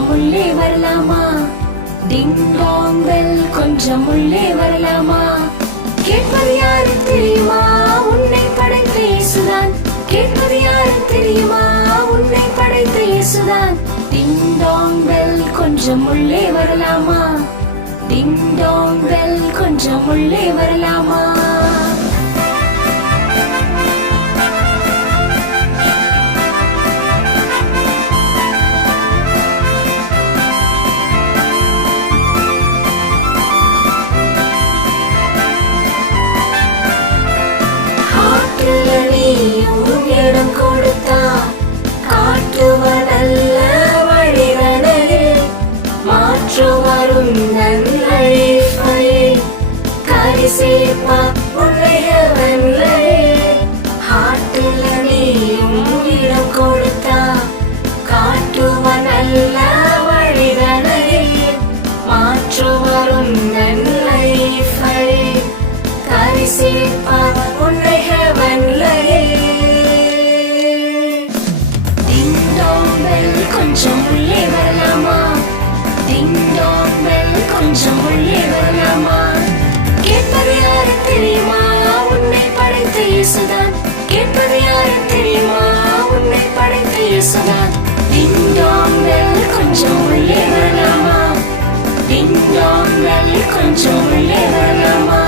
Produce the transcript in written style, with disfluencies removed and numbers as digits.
கொஞ்சம் உள்ளே வரலாமா? டிங் டாங் பெல் கொஞ்சம் உள்ளே வரலாமா? கேட்பது யாரு தெரியுமா? உன்னை படைத்த இயேசுதான். கேட்பது யாரு தெரியுமா? உன்னை படைத்த இயேசுதான். டிங் டாங் பெல் கொஞ்சம் உள்ளே வரலாமா? டிங் டாங் பெல் கொஞ்சம் உள்ளே வரலாமா? இடம் கொடுத்தா காட்டுவதல்ல வழிதனில் மாற்று வரும் நன்மையில் கரி சேர்ப்பா உன்னை ஹெவன்லில். ஹார்ட்டில் நீயும் இடம் கொடுத்தா காட்டுவதல்ல வழிதனில் மாற்று வரும் நன்மையில் கரி சேர்ப்பா உன்னை ஹெவன்லில். கொஞ்சம் உள்ளே வரலாமா? டிங் டாங் பெல் கொஞ்சம் உள்ளே வரலாமா? கேட்பது யாரு தெரியுமா? உன்னை படைத்த இயேசுதான். கேட்பது யாரு தெரியுமா? உன்னை படைத்த இயேசுதான். டிங் டாங் பெல் கொஞ்சம் உள்ளே வரலாமா? டிங் டாங் பெல் கொஞ்சம் உள்ளே வரலாமா?